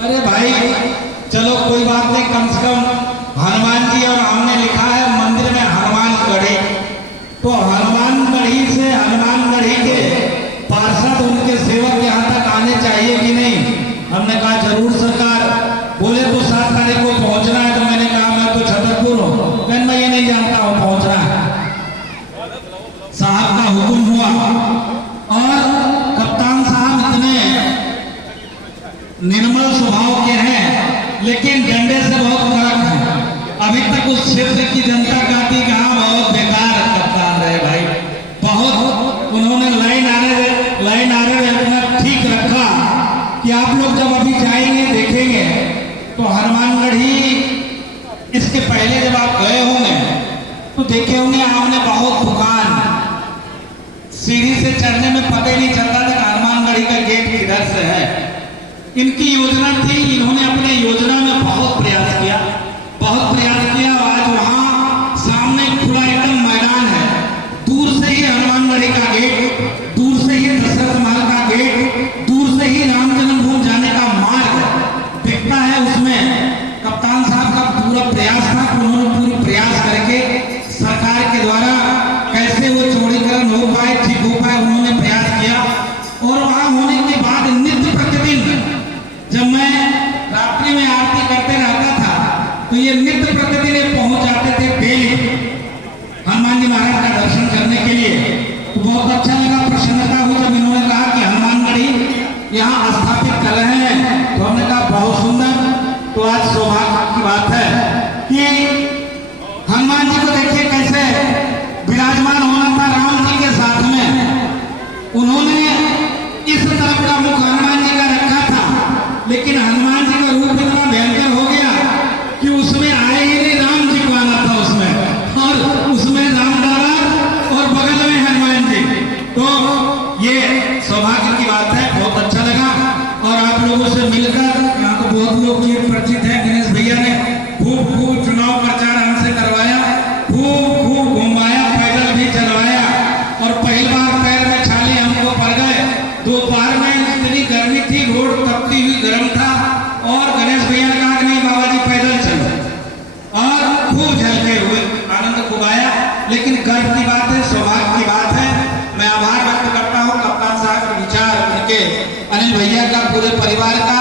अरे भाई चलो कोई बात नहीं, कम से कम हनुमान जी, और हमने लिखा है मंदिर में हनुमान गढ़ी, तो हनुमान गढ़ी से हनुमान गढ़ी के पार्षद उनके सेवक यहाँ तक आने चाहिए कि नहीं। हमने कहा जरूर सरकार। बोले तो 7 तारीख को पहुंचना है, तो मैंने कहा मैं तो छतरपुर हूँ, कहने मैं ये नहीं जानता हूँ पहुंचना है। साहब का हुक्म हुआ और कप्तान साहब इतने निर्मल स्वभाव के हैं, लेकिन डंडे से बहुत कड़क है। अभी तक उस क्षेत्र की जनता कहती कि हाँ बहुत बेकार कप्तान रहे भाई, बहुत उन्होंने लाइन आरे इतना ठीक रखा कि आप लोग जब अभी जाएंगे देखेंगे तो हनुमानगढ़ी, इसके पहले जब आप गए होंगे तो देखे होंगे आपने बहुत दुकान, सीढ़ी से चढ़ने में पता ही नहीं चलता था हनुमानगढ़ी का गेट किधर से है। इनकी योजना थी, इन्होंने अपने योजना में बहुत प्रयास किया। आज वहां सामने खुला एकदम मैदान है, दूर से ही हनुमानगढ़ी का गेट, दूर से ही दशरथ महल का गेट, दूर से ही राम जन्मभूमि जाने का मार्ग दिखता है। उसमें कप्तान साहब का पूरा प्रयास था, उन्होंने पूरी प्रयास करके सरकार के द्वारा कैसे वो चौड़ीकरण हो पाए, ठीक हो पाए, उन्होंने प्रयास किया। और वहां होने के बाद नित्य प्रतिदिन जब मैं रात्रि में आरती करते रहता था तो ये नित्य प्रतिदिन पहुंच जाते थे बेली हनुमान जी महाराज का दर्शन करने के लिए। तो बहुत अच्छा लगा, प्रसन्नता हुई जब इन्होंने कहा कि हनुमानगढ़ी यहाँ स्थापित कर रहे हैं, तो हमने कहा बहुत सुंदर। तो आज सौभाग्य की बात है कि हनुमान जी को देखिए कैसे विराजमान होना था राम जी के साथ में। उन्होंने इस तरफ का मुख हनुमान जी का रखा था, लेकिन हनुमान जी का रूप इतना भयंकर हो गया कि उसमें आए ही नहीं, राम जी को आना था उसमें, और उसमें राम डाला और बगल में हनुमान जी। तो ये सौभाग्य की बात है, बहुत अच्छा लगा। और आप लोगों से मिलकर, यहाँ तो बहुत लोग परिचित हैं, गणेश भैया ने खूब चुनाव प्रचार हमसे करवाया, खूब घुमाया, पैदल भी चलवाया, और पहली बार पैर में छाले हमको पड़ गए। दोपहर में इतनी गर्मी थी, रोड तपती हुई गर्म था, और गणेश भैया ने कहा नहीं बाबा जी पैदल चलो, और खूब झलके हुए, आनंद खूब आया। लेकिन गर्व की बात है, सौभाग्य की बात है। मैं आभार व्यक्त करता हूँ कप्तान साहब के विचार, उनके अनिल भैया का, पूरे परिवार का,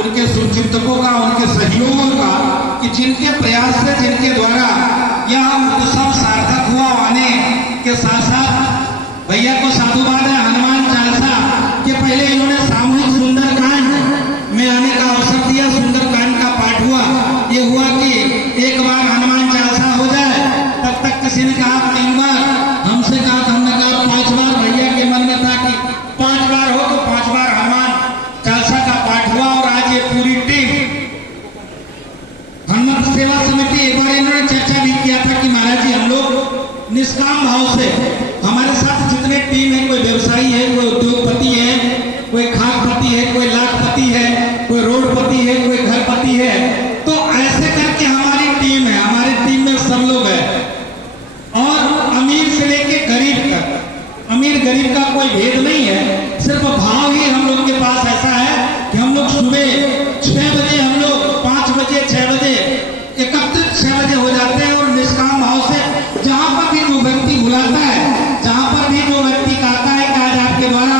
उनके सुचिंतकों का, उनके सहयोगों का, कि जिनके प्रयास से, जिनके द्वारा यह उत्सव सार्थक हुआ। आने के साथ साथ भैया को साधुवाद है। हनुमान चालीसा के पहले इन्होंने सामूहिक सुंदरकांड में आने का अवसर दिया, सुंदरकांड का पाठ हुआ। ये हुआ कि एक बार हनुमान चालीसा हो जाए, तब तक किसी ने कहा 3 बार, हमसे कहा, हमने कहा 5 बार। भैया के मन में था कि 5 बार हो, तो 5 बार हनुमान चालीसा का पाठ हुआ। और आज ये पूरी टीम हनुमान सेवा समिति, एक बार इन्होंने चर्चा भी किया था कि महाराज जी हम लोग निष्काम भाव से, हमारे साथ जितने टीम है, कोई व्यवसायी है, कोई उद्योगपति है, कोई खाकपति है, कोई लाखपति है, कोई रोडपति है, कोई घरपति है, तो ऐसे करके हमारी टीम है। हमारी टीम में सब लोग हैं, और अमीर से लेके गरीब तक, अमीर गरीब का कोई भेद नहीं है। सिर्फ भाव ही हम लोग के पास ऐसा है कि हम लोग सुबह 6 बजे, हम लोग 5 बजे 6 बजे एकत्रित 6 बजे हो जाते हैं, और निष्काम भाव से जहां पर भी जो व्यक्ति बुलाता है, जहां पर भी जो व्यक्ति कहता है कि आज आपके द्वारा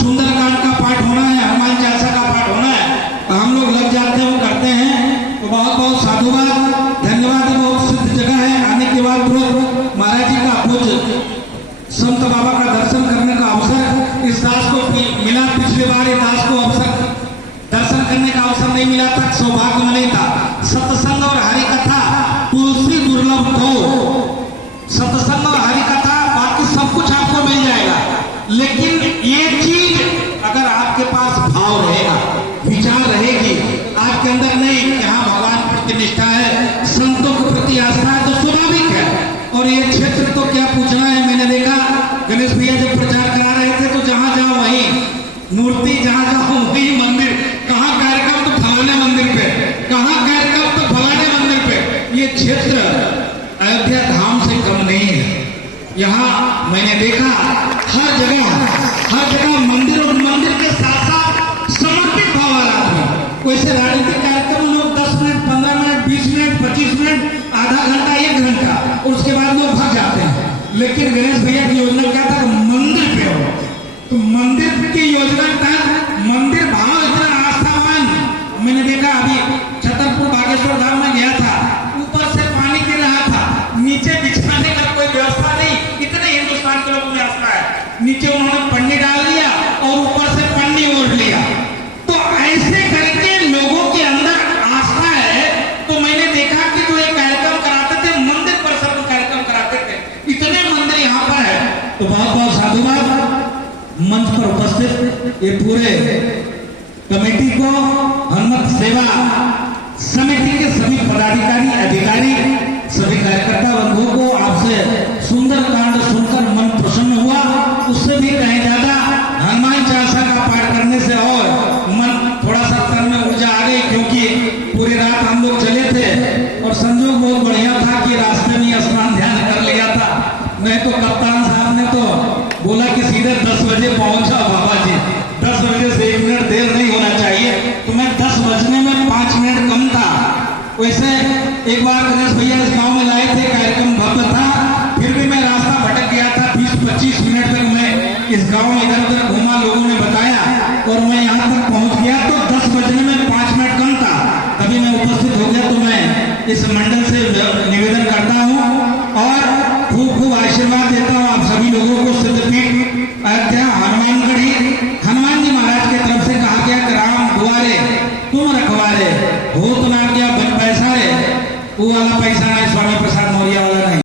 सुंदरकांड का पाठ होना है, हनुमान चालीसा का पाठ होना है, तो हम लोग लग जाते हैं, करते हैं। तो बहुत बहुत साधुवाद, धन्यवाद। बहुत सिद्ध जगह है, आने के बाद तुरंत महाराज जी का पूज्य संत बाबा का दर्शन करने का अवसर इस दास को मिला। पिछले बार इस दास को दर्शन करने का अवसर नहीं मिला था, सौभाग्य नहीं था। सत्संग और हरि कथा तुलसी दुर्लभ को, सत्संग और हरि कथा, बाकी सब कुछ आपको मिल जाएगा, लेकिन ये चीज अगर आपके पास भाव रहेगा, विचार रहेगी आपके अंदर, नहीं कि हाँ भगवान प्रति निष्ठा है, संतों के प्रति आस्था है, तो स्वाभाविक है। और ये क्षेत्र तो क्या पूछना है, मैंने देखा गणेश भैया जब प्रचार करा रहे थे, तो जहां जाओ वहीं मूर्ति, जहां जाओ वहीं मंदिर, कहाँ कार्यक्रम तो फलाने मंदिर पे, कहाँ कार्यक्रम तो फलाने मंदिर पे। ये क्षेत्र अयोध्या धाम से कम नहीं है। यहाँ मैंने देखा हर जगह मंदिर, और मंदिर के साथ साथ समर्पित भाव वाला आदमी, वैसे राजनीतिक कार्यक्रम में लोग 10 मिनट, 15 मिनट, 20 मिनट, 25 मिनट, आधा घंटा, 1 घंटा, और उसके बाद लोग भाग जाते हैं। लेकिन गणेश भैया की योजना क्या था? मंदिर पे हो। तो मंदिर की योजना के तहत मंदिर भाव इतना आस्थावान, मैंने देखा अभी छतरपुर बागेश्वर धाम में गया था, ऊपर से पानी गिर रहा था, नीचे बिछाने का कोई व्यवस्था नहीं। इतने हिंदुस्तान के लोगों में आस्था है, नीचे उन्होंने पन्नी डाल दिया और ऊपर से पन्नी ओढ़ लिया। तो ऐसे करके लोगों के अंदर आस्था है। तो मैंने देखा कि जो एक कार्यक्रम कराते थे, मंदिर परिसर में कार्यक्रम कराते थे, इतने मंदिर यहाँ पर है। तो बहुत बहुत साधुवाद मंच पर उपस्थित ये पूरे कमेटी को, हनुमत सेवा समिति के सभी पदाधिकारी, अधिकारी, सभी कार्यकर्ता बंधुओं को आपसे सुंदर कांड सुनकर मन प्रसन्न हुआ। उससे भी कहीं ज्यादा हनुमान चालीसा का पाठ करने से और मन थोड़ा सा तन में ऊर्जा आ गई, क्योंकि पूरी रात हम लोग चले थे और संजोग बहुत बढ़िया था कि रास्ते में स्नान ध्यान कर लिया था। नहीं तो कप्तान साहब ने तो बोला कि सीधे 10 बजे पहुंचा बाबा जी, 10 बजे से 1 मिनट देर नहीं होना चाहिए। तो मैं 10 बजने में 5 मिनट कम था। वैसे एक बार गणेश भैया इस गांव में लाए थे, कार्यक्रम भव्य था, फिर भी मैं रास्ता भटक गया था। 20-25 मिनट तक मैं इस गांव में इधर उधर घूमा, लोगों ने बताया और मैं यहाँ तक पहुंच गया। तो 10 बजने में 5 मिनट कम था, तभी मैं उपस्थित हो गया। तो मैं इस मंडल से निवेदन करता हूँ और खूब खूब आशीर्वाद देता हूँ आप सभी लोगों को। सिद्धपीठ अयोध्या, हनुमानगढ़ी